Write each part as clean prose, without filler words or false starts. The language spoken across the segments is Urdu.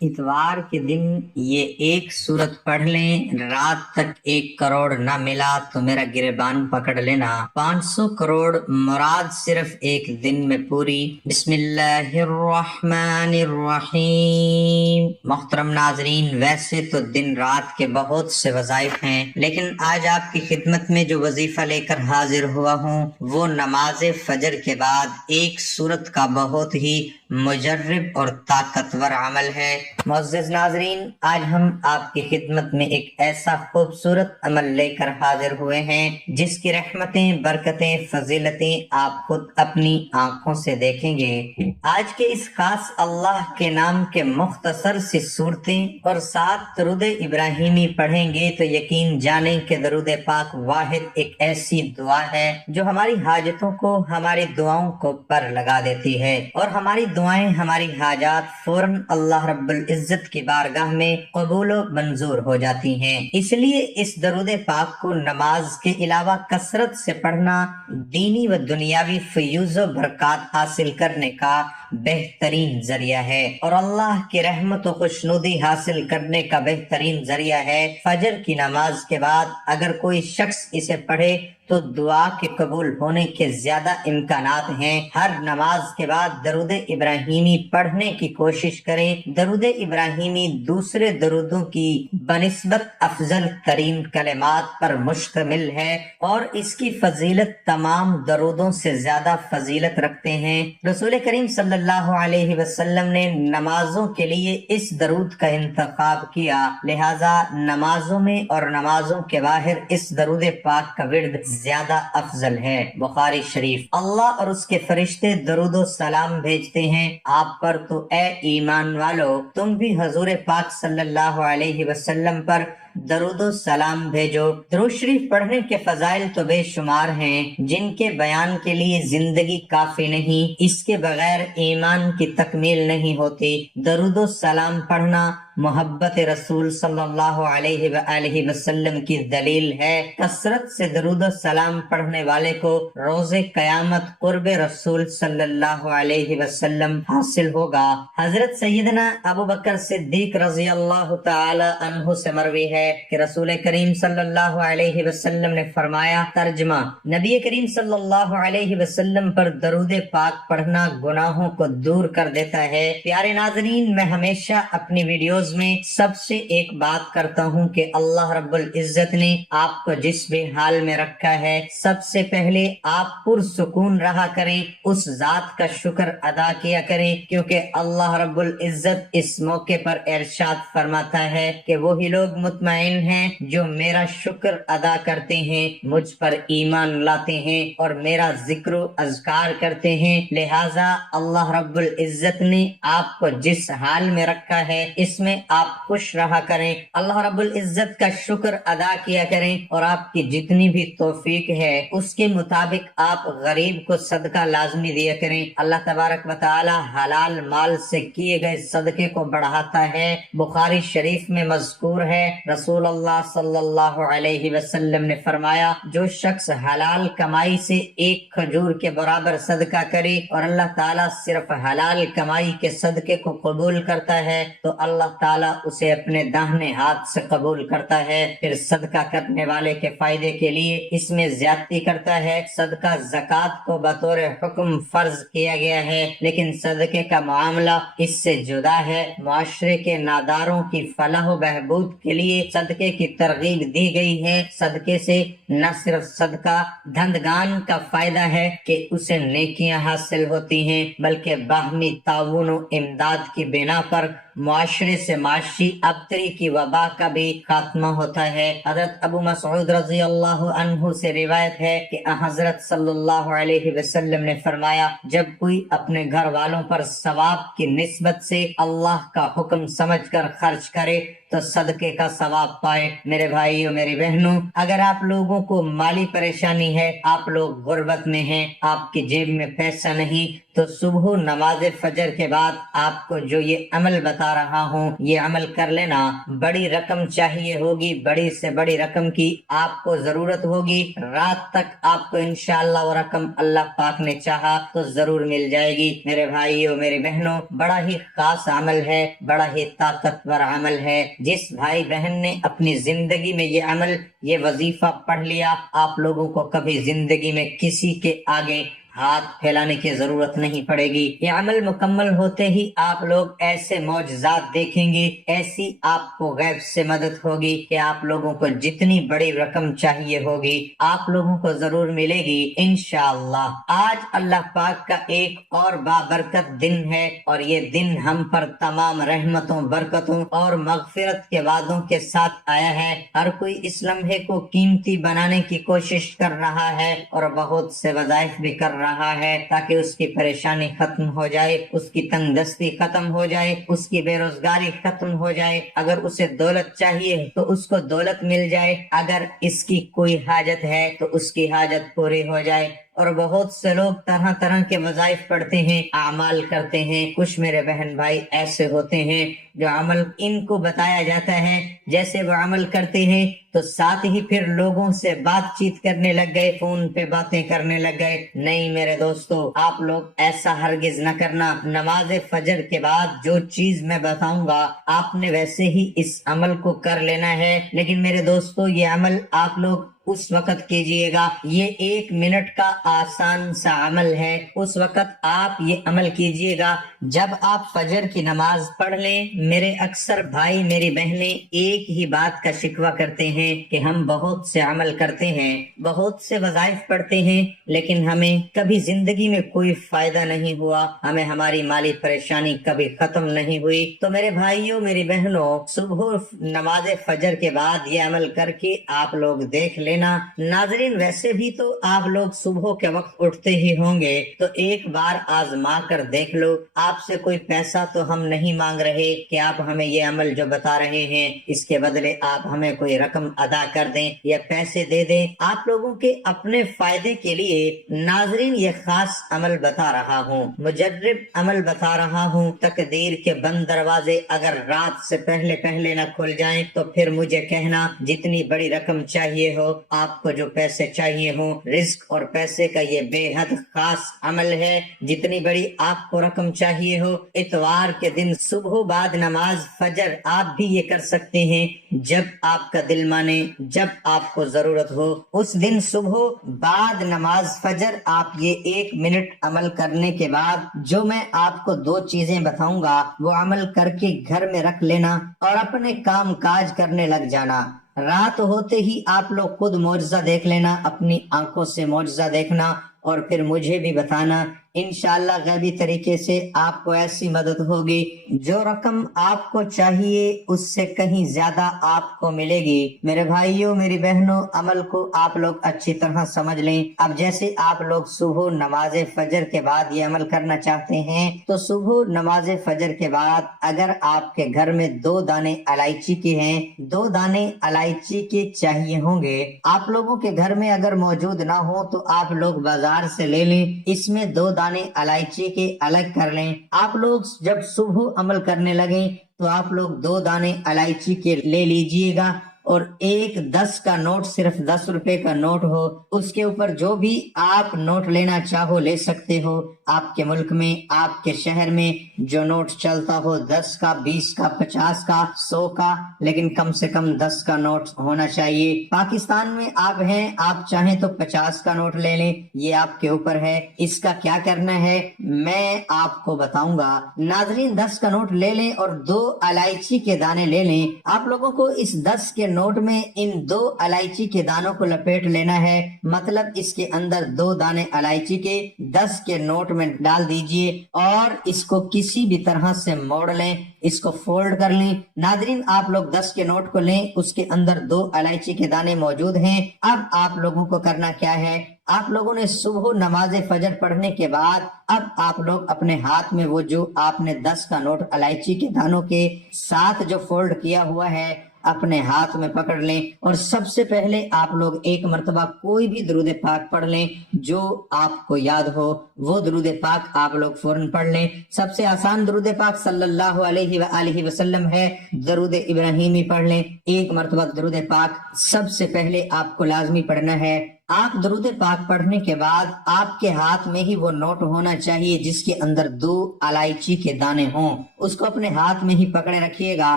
اتوار کے دن یہ ایک سورت پڑھ لیں، رات تک 1 کروڑ نہ ملا تو میرا گریبان پکڑ لینا۔ 500 کروڑ مراد صرف ایک دن میں پوری۔ بسم اللہ الرحمن الرحیم۔ محترم ناظرین، ویسے تو دن رات کے بہت سے وظائف ہیں، لیکن آج آپ کی خدمت میں جو وظیفہ لے کر حاضر ہوا ہوں وہ نماز فجر کے بعد ایک سورت کا بہت ہی مجرب اور طاقتور عمل ہے۔ معزز ناظرین، آج ہم آپ کی خدمت میں ایک ایسا خوبصورت عمل لے کر حاضر ہوئے ہیں جس کی رحمتیں، برکتیں، فضیلتیں آپ خود اپنی آنکھوں سے دیکھیں گے۔ آج کے اس خاص اللہ کے نام کے مختصر سی صورتیں اور 7 درود ابراہیمی پڑھیں گے تو یقین جانیں کہ درود پاک واحد ایک ایسی دعا ہے جو ہماری حاجتوں کو، ہماری دعاؤں کو پر لگا دیتی ہے، اور ہماری دعائیں، ہماری حاجات فوراً اللہ رب العزت کی بارگاہ میں قبول و منظور ہو جاتی ہیں۔ اس لیے اس درود پاک کو نماز کے علاوہ کثرت سے پڑھنا دینی و دنیاوی فیوز و برکات حاصل کرنے کا بہترین ذریعہ ہے، اور اللہ کی رحمت و خوشنودی حاصل کرنے کا بہترین ذریعہ ہے۔ فجر کی نماز کے بعد اگر کوئی شخص اسے پڑھے تو دعا کے قبول ہونے کے زیادہ امکانات ہیں۔ ہر نماز کے بعد درود ابراہیمی پڑھنے کی کوشش کریں۔ درود ابراہیمی دوسرے درودوں کی بنسبت افضل ترین کلمات پر مشتمل ہے اور اس کی فضیلت تمام درودوں سے زیادہ فضیلت رکھتے ہیں۔ رسول کریم صلی اللہ علیہ وسلم نے نمازوں کے لیے اس درود کا انتخاب کیا، لہذا نمازوں میں اور نمازوں کے باہر اس درود پاک کا ورد زیادہ افضل ہے۔ بخاری شریف۔ اللہ اور اس کے فرشتے درود و سلام بھیجتے ہیں آپ پر، تو اے ایمان والو تم بھی حضور پاک صلی اللہ علیہ وسلم پر درود و سلام بھیجو۔ درود شریف پڑھنے کے فضائل تو بے شمار ہیں جن کے بیان کے لیے زندگی کافی نہیں، اس کے بغیر ایمان کی تکمیل نہیں ہوتی۔ درود و سلام پڑھنا محبت رسول صلی اللہ علیہ وآلہ وسلم کی دلیل ہے۔ کثرت سے درود و سلام پڑھنے والے کو روز قیامت قرب رسول صلی اللہ علیہ وسلم حاصل ہوگا۔ حضرت سیدنا ابو بکر صدیق رضی اللہ تعالی عنہ سے مروی ہے کہ رسول کریم صلی اللہ علیہ وسلم نے فرمایا، ترجمہ: نبی کریم صلی اللہ علیہ وسلم پر درود پاک پڑھنا گناہوں کو دور کر دیتا ہے۔ پیارے ناظرین، میں ہمیشہ اپنی ویڈیوز میں سب سے ایک بات کرتا ہوں کہ اللہ رب العزت نے آپ کو جس بھی حال میں رکھا ہے، سب سے پہلے آپ پرسکون رہا کریں، اس ذات کا شکر ادا کیا کریں، کیونکہ اللہ رب العزت اس موقع پر ارشاد فرماتا ہے کہ وہی لوگ مطمئن ہیں جو میرا شکر ادا کرتے ہیں، مجھ پر ایمان لاتے ہیں اور میرا ذکر و اذکار کرتے ہیں۔ لہٰذا اللہ رب العزت نے آپ کو جس حال میں رکھا ہے اس میں آپ خوش رہا کریں، اللہ رب العزت کا شکر ادا کیا کریں، اور آپ کی جتنی بھی توفیق ہے اس کے مطابق آپ غریب کو صدقہ لازمی دیا کریں۔ اللہ تبارک و تعالی حلال مال سے کیے گئے صدقے کو بڑھاتا ہے۔ بخاری شریف میں مذکور ہے، رسول اللہ صلی اللہ علیہ وسلم نے فرمایا، جو شخص حلال کمائی سے 1 کھجور کے برابر صدقہ کرے اور اللہ تعالیٰ صرف حلال کمائی کے صدقے کو قبول کرتا ہے تو اللہ تعالیٰ اسے اپنے داہنے ہاتھ سے قبول کرتا ہے۔ پھر صدقہ کرنے والے کے فائدے کے لیے اس میں زیادتی کرتا ہے۔ صدقہ زکوٰۃ کو بطور حکم فرض کیا گیا ہے، لیکن صدقے کا معاملہ اس سے جدا ہے۔ معاشرے کے ناداروں کی فلاح و بہبود کے لیے صدقے کی ترغیب دی گئی ہے۔ صدقے سے نہ صرف صدقہ دہندگان کا فائدہ ہے کہ اسے نیکیاں حاصل ہوتی ہیں، بلکہ باہمی تعاون و امداد کی بنا پر معاشرے سے معاشی ابتری کی وبا کا بھی خاتمہ ہوتا ہے۔ حضرت ابو مسعود رضی اللہ عنہ سے روایت ہے کہ حضرت صلی اللہ علیہ وسلم نے فرمایا، جب کوئی اپنے گھر والوں پر ثواب کی نسبت سے اللہ کا حکم سمجھ کر خرچ کرے تو صدقے کا ثواب پائے۔ میرے بھائیوں میری بہنوں، اگر آپ لوگوں کو مالی پریشانی ہے، آپ لوگ غربت میں ہیں، آپ کی جیب میں پیسہ نہیں، تو صبح نماز فجر کے بعد آپ کو جو یہ عمل بتا رہا ہوں یہ عمل کر لینا۔ بڑی رقم چاہیے ہوگی، بڑی سے بڑی رقم کی آپ کو ضرورت ہوگی، رات تک آپ کو انشاءاللہ وہ رقم اللہ پاک نے چاہا تو ضرور مل جائے گی۔ میرے بھائیوں میری بہنوں، بڑا ہی خاص عمل ہے، بڑا ہی طاقتور عمل ہے۔ جس بھائی بہن نے اپنی زندگی میں یہ عمل، یہ وظیفہ پڑھ لیا، آپ لوگوں کو کبھی زندگی میں کسی کے آگے ہاتھ پھیلانے کی ضرورت نہیں پڑے گی۔ یہ عمل مکمل ہوتے ہی آپ لوگ ایسے معجزات دیکھیں گے، ایسی آپ کو غیب سے مدد ہوگی کہ آپ لوگوں کو جتنی بڑی رقم چاہیے ہوگی آپ لوگوں کو ضرور ملے گی انشاءاللہ۔ آج اللہ پاک کا ایک اور بابرکت دن ہے، اور یہ دن ہم پر تمام رحمتوں، برکتوں اور مغفرت کے وعدوں کے ساتھ آیا ہے۔ ہر کوئی اس لمحے کو قیمتی بنانے کی کوشش کر رہا ہے اور بہت سے وظائف بھی کر رہا ہے تاکہ اس کی پریشانی ختم ہو جائے، اس کی تنگ دستی ختم ہو جائے، اس کی بے روزگاری ختم ہو جائے۔ اگر اسے دولت چاہیے تو اس کو دولت مل جائے، اگر اس کی کوئی حاجت ہے تو اس کی حاجت پوری ہو جائے۔ اور بہت سے لوگ طرح طرح کے وظائف پڑھتے ہیں، اعمال کرتے ہیں۔ کچھ میرے بہن بھائی ایسے ہوتے ہیں جو عمل ان کو بتایا جاتا ہے، جیسے وہ عمل کرتے ہیں تو ساتھ ہی پھر لوگوں سے بات چیت کرنے لگ گئے، فون پہ باتیں کرنے لگ گئے۔ نہیں میرے دوستو، آپ لوگ ایسا ہرگز نہ کرنا۔ نماز فجر کے بعد جو چیز میں بتاؤں گا آپ نے ویسے ہی اس عمل کو کر لینا ہے، لیکن میرے دوستو یہ عمل آپ لوگ اس وقت کیجئے گا، یہ 1 منٹ کا آسان سا عمل ہے۔ اس وقت آپ یہ عمل کیجئے گا جب آپ فجر کی نماز پڑھ لیں۔ میرے اکثر بھائی میری بہنیں ایک ہی بات کا شکوہ کرتے ہیں کہ ہم بہت سے عمل کرتے ہیں، بہت سے وظائف پڑھتے ہیں، لیکن ہمیں کبھی زندگی میں کوئی فائدہ نہیں ہوا، ہمیں ہماری مالی پریشانی کبھی ختم نہیں ہوئی۔ تو میرے بھائیوں میری بہنوں، صبح نماز فجر کے بعد یہ عمل کر کے آپ لوگ دیکھ لیں۔ ناظرین ویسے بھی تو آپ لوگ صبح کے وقت اٹھتے ہی ہوں گے، تو ایک بار آزما کر دیکھ لو۔ آپ سے کوئی پیسہ تو ہم نہیں مانگ رہے کہ آپ ہمیں یہ عمل جو بتا رہے ہیں اس کے بدلے آپ ہمیں کوئی رقم ادا کر دیں یا پیسے دے دیں۔ آپ لوگوں کے اپنے فائدے کے لیے ناظرین یہ خاص عمل بتا رہا ہوں، مجرب عمل بتا رہا ہوں۔ تقدیر کے بند دروازے اگر رات سے پہلے پہلے نہ کھل جائیں تو پھر مجھے کہنا، جتنی بڑی رقم چاہیے ہو، آپ کو جو پیسے چاہیے ہوں، رزق اور پیسے کا یہ بے حد خاص عمل ہے۔ جتنی بڑی آپ کو رقم چاہیے ہو، اتوار کے دن صبح بعد نماز فجر آپ بھی یہ کر سکتے ہیں، جب آپ کا دل مانے، جب آپ کو ضرورت ہو۔ اس دن صبح بعد نماز فجر آپ یہ 1 منٹ عمل کرنے کے بعد جو میں آپ کو 2 چیزیں بتاؤں گا وہ عمل کر کے گھر میں رکھ لینا اور اپنے کام کاج کرنے لگ جانا۔ رات ہوتے ہی آپ لوگ خود معجزہ دیکھ لینا، اپنی آنکھوں سے معجزہ دیکھنا اور پھر مجھے بھی بتانا۔ انشاءاللہ غیبی طریقے سے آپ کو ایسی مدد ہوگی، جو رقم آپ کو چاہیے اس سے کہیں زیادہ آپ کو ملے گی۔ میرے بھائیوں میری بہنوں، عمل کو آپ لوگ اچھی طرح سمجھ لیں۔ اب جیسے آپ لوگ صبح نماز فجر کے بعد یہ عمل کرنا چاہتے ہیں تو صبح نماز فجر کے بعد اگر آپ کے گھر میں 2 دانے الائچی کے ہیں، 2 دانے الائچی کے چاہیے ہوں گے۔ آپ لوگوں کے گھر میں اگر موجود نہ ہو تو آپ لوگ بازار سے لے لیں، اس میں 2 دانے الائچی کے الگ کر لیں۔ آپ لوگ جب صبح عمل کرنے لگیں تو آپ لوگ 2 دانے الائچی کے لے لیجئے گا، اور ایک 10 کا نوٹ، صرف 10 روپے کا نوٹ ہو، اس کے اوپر جو بھی آپ نوٹ لینا چاہو لے سکتے ہو۔ آپ کے ملک میں، آپ کے شہر میں جو نوٹ چلتا ہو، 10 کا، 20 کا، 50 کا، 100 کا، لیکن کم سے کم 10 کا نوٹ ہونا چاہیے۔ پاکستان میں آپ ہیں، آپ چاہیں تو 50 کا نوٹ لے لیں، یہ آپ کے اوپر ہے۔ اس کا کیا کرنا ہے میں آپ کو بتاؤں گا۔ ناظرین 10 کا نوٹ لے لیں اور 2 الائچی کے دانے لے لیں۔ آپ لوگوں کو اس 10 کے نوٹ میں ان 2 الائچی کے دانوں کو لپیٹ لینا ہے، مطلب اس کے اندر 2 دانے الائچی کے 10 کے نوٹ میں ڈال دیجئے اور اس کو کسی بھی طرح سے موڑ لیں، اس کو فولڈ کر لیں۔ ناظرین آپ لوگ 10 کے نوٹ کو لیں، اس کے اندر 2 الائچی کے دانے موجود ہیں۔ اب آپ لوگوں کو کرنا کیا ہے، آپ لوگوں نے صبح نماز فجر پڑھنے کے بعد اب آپ لوگ اپنے ہاتھ میں وہ جو آپ نے 10 کا نوٹ الائچی کے دانوں کے ساتھ جو فولڈ کیا ہوا ہے اپنے ہاتھ میں پکڑ لیں، اور سب سے پہلے آپ لوگ ایک مرتبہ کوئی بھی درود پاک پڑھ لیں جو آپ کو یاد ہو، وہ درود پاک آپ لوگ فوراً پڑھ لیں۔ سب سے آسان درود پاک صلی اللہ علیہ وآلہ وسلم ہے، درود ابراہیمی پڑھ لیں۔ ایک مرتبہ درود پاک سب سے پہلے آپ کو لازمی پڑھنا ہے۔ آپ درود پاک پڑھنے کے بعد آپ کے ہاتھ میں ہی وہ نوٹ ہونا چاہیے جس کے اندر 2 الائچی کے دانے ہوں، اس کو اپنے ہاتھ میں ہی پکڑے رکھیے گا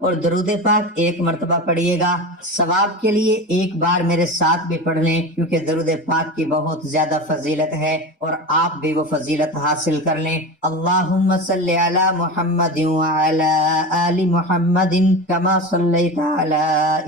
اور درود پاک ایک مرتبہ پڑھیے گا۔ ثواب کے لیے ایک بار میرے ساتھ بھی پڑھ لیں کیونکہ درود پاک کی بہت زیادہ فضیلت ہے اور آپ بھی وہ فضیلت حاصل کر لیں۔ اللہم صلی علی محمد وعلی آل محمد کما صلیت علی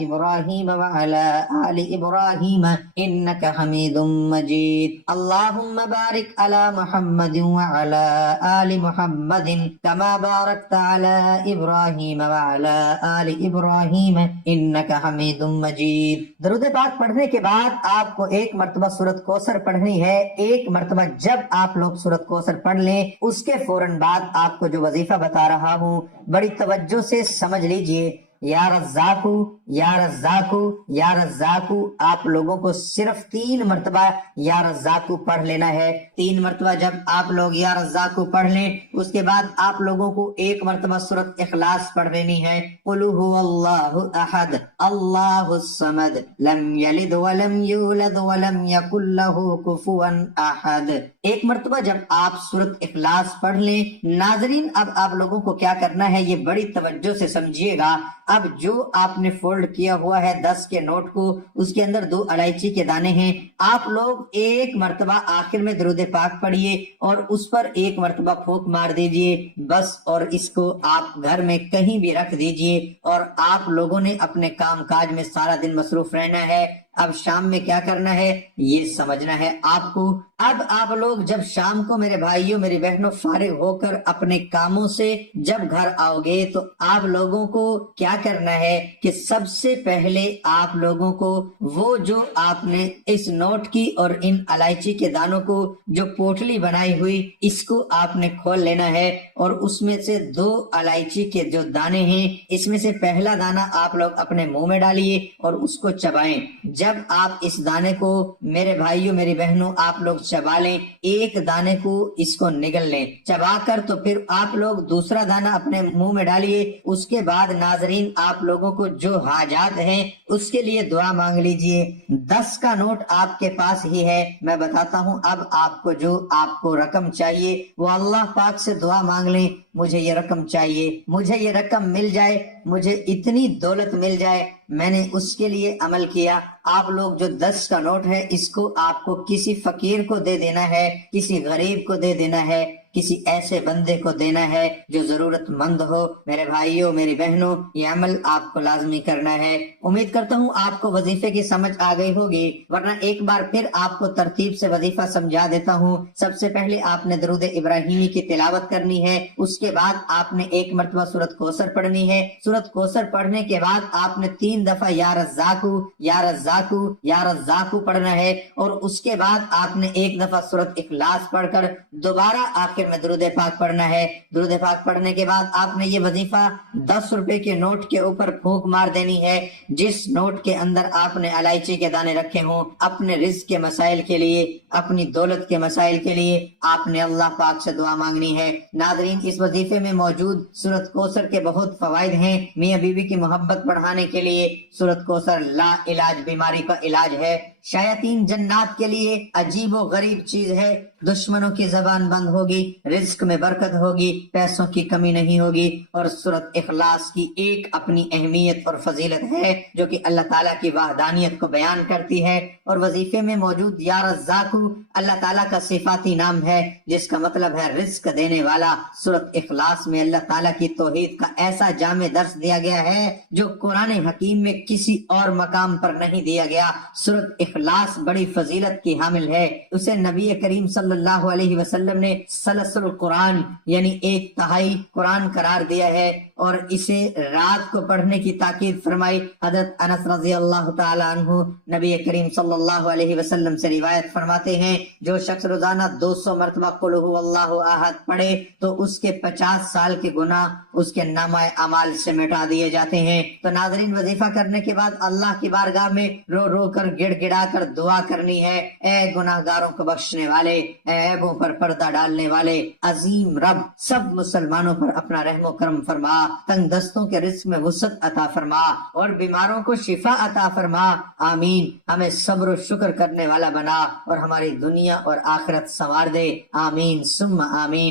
ابراہیم وعلی آل ابراہیم انک حمید مجید۔ اللہم بارک علی محمد وعلی آل محمد کما بارکت علی ابراہیم وعلی آل ابراہیم انک حمید مجید۔ درود پاک پڑھنے کے بعد آپ کو ایک مرتبہ سورۃ کوثر پڑھنی ہے۔ ایک مرتبہ جب آپ لوگ سورۃ کوثر پڑھ لیں اس کے فوراً بعد آپ کو جو وظیفہ بتا رہا ہوں بڑی توجہ سے سمجھ لیجئے۔ یا رزاقو یا رزاقو یا رزاقو، آپ لوگوں کو صرف 3 مرتبہ یا رزاقو پڑھ لینا ہے۔ 3 مرتبہ جب آپ لوگ یا رزاقو پڑھ لیں اس کے بعد آپ لوگوں کو ایک مرتبہ سورۃ اخلاص پڑھ لینی ہے۔ قل هو اللہ احد اللہ الصمد لم یلد ولم یولد ولم یکن لہ کفوا احد۔ ایک مرتبہ جب آپ سورۃ اخلاص پڑھ لیں، ناظرین اب آپ لوگوں کو کیا کرنا ہے یہ بڑی توجہ سے سمجھیے گا۔ اب جو آپ نے فولڈ کیا ہوا ہے 10 کے نوٹ کو، اس کے اندر 2 الائچی کے دانے ہیں، آپ لوگ ایک مرتبہ آخر میں درود پاک پڑھیے اور اس پر ایک مرتبہ پھونک مار دیجئے بس، اور اس کو آپ گھر میں کہیں بھی رکھ دیجئے اور آپ لوگوں نے اپنے کام کاج میں سارا دن مصروف رہنا ہے۔ اب شام میں کیا کرنا ہے یہ سمجھنا ہے آپ کو۔ اب آپ لوگ جب شام کو میرے بھائیوں میری بہنوں فارغ ہو کر اپنے کاموں سے جب گھر آؤ گے تو آپ لوگوں کو کیا کرنا ہے کہ سب سے پہلے آپ لوگوں کو وہ جو آپ نے اس نوٹ کی اور ان الائچی کے دانوں کو جو پوٹلی بنائی ہوئی اس کو آپ نے کھول لینا ہے، اور اس میں سے 2 الائچی کے جو دانے ہیں اس میں سے پہلا دانہ آپ لوگ اپنے منہ میں ڈالیے اور اس کو چبائیں۔ جب آپ اس دانے کو میرے بھائیوں میری بہنوں آپ لوگ چبا لیں، ایک دانے کو اس کو نگل لیں، چبا کر تو پھر آپ لوگ دوسرا دانہ اپنے منہ میں ڈالیے۔ اس کے بعد ناظرین آپ لوگوں کو جو حاجات ہیں اس کے لیے دعا مانگ لیجئے۔ 10 کا نوٹ آپ کے پاس ہی ہے، میں بتاتا ہوں اب آپ کو جو آپ کو رقم چاہیے وہ اللہ پاک سے دعا مانگ لیں، مجھے یہ رقم چاہیے، مجھے یہ رقم مل جائے، مجھے اتنی دولت مل جائے، میں نے اس کے لیے عمل کیا۔ آپ لوگ جو 10 کا نوٹ ہے اس کو آپ کو کسی فقیر کو دے دینا ہے، کسی غریب کو دے دینا ہے، کسی ایسے بندے کو دینا ہے جو ضرورت مند ہو۔ میرے بھائیوں میری بہنوں یہ عمل آپ کو لازمی کرنا ہے۔ امید کرتا ہوں آپ کو وظیفے کی سمجھ آ گئی ہوگی، ورنہ ایک بار پھر آپ کو ترتیب سے وظیفہ سمجھا دیتا ہوں۔ سب سے پہلے آپ نے درود ابراہیمی کی تلاوت کرنی ہے، اس کے بعد آپ نے ایک مرتبہ سورۃ کوثر پڑھنی ہے۔ سورۃ کوثر پڑھنے کے بعد آپ نے 3 دفعہ یا رزاقو یا رزاقو یا رزاقو پڑھنا ہے، اور اس کے بعد آپ نے ایک دفعہ سورۃ اخلاص پڑھ کر دوبارہ آخر میں درود پاک پڑھنا ہے۔ درود پاک پڑھنے کے بعد آپ نے یہ وظیفہ 10 روپے کے نوٹ کے اوپر پھونک مار دینی ہے، جس نوٹ کے اندر آپ نے الائچی کے دانے رکھے ہوں۔ اپنے رزق کے مسائل کے لیے، اپنی دولت کے مسائل کے لیے آپ نے اللہ پاک سے دعا مانگنی ہے۔ ناظرین اس وظیفے میں موجود سورۃ کوثر کے بہت فوائد ہیں۔ میاں بیوی کی محبت بڑھانے کے لیے سورۃ کوثر لا علاج بیماری کا علاج ہے۔ شیاطین جنات کے لیے عجیب و غریب چیز ہے، دشمنوں کی زبان بند ہوگی، رزق میں برکت ہوگی، پیسوں کی کمی نہیں ہوگی، اور سورۃ اخلاص کی ایک اپنی اہمیت اور فضیلت ہے جو کہ اللہ تعالیٰ کی وحدانیت کو بیان کرتی ہے۔ اور وظیفے میں موجود یا رزاقو اللہ تعالیٰ کا صفاتی نام ہے جس کا مطلب ہے رزق دینے والا۔ سورۃ اخلاص میں اللہ تعالیٰ کی توحید کا ایسا جامع درس دیا گیا ہے جو قرآن حکیم میں کسی اور مقام پر نہیں دیا گیا۔ سورۃ اخلاص بڑی فضیلت کی حامل ہے، اسے نبی کریم صلی صلی اللہ علیہ وسلم نے سلسل القرآن یعنی 1/3 قرآن قرار دیا ہے اور اسے رات کو پڑھنے کی تاکید فرمائی۔ حضرت انس رضی اللہ تعالی عنہ نبی کریم صلی اللہ علیہ وسلم سے روایت فرماتے ہیں جو شخص روزانہ 200 مرتبہ قل هو اللہ احد پڑھے تو اس کے 50 سال کے گناہ اس کے نامہ اعمال سے مٹا دیے جاتے ہیں۔ تو ناظرین، وظیفہ کرنے کے بعد اللہ کی بارگاہ میں رو رو کر گڑ گڑا کر دعا کرنی ہے، اے گناہ گاروں کو بخشنے والے، اے عیبوں پر پردہ ڈالنے والے عظیم رب، سب مسلمانوں پر اپنا رحم و کرم فرما، تنگ دستوں کے رزق میں وسعت عطا فرما اور بیماروں کو شفا عطا فرما، آمین۔ ہمیں صبر و شکر کرنے والا بنا اور ہماری دنیا اور آخرت سنوار دے، آمین ثم آمین۔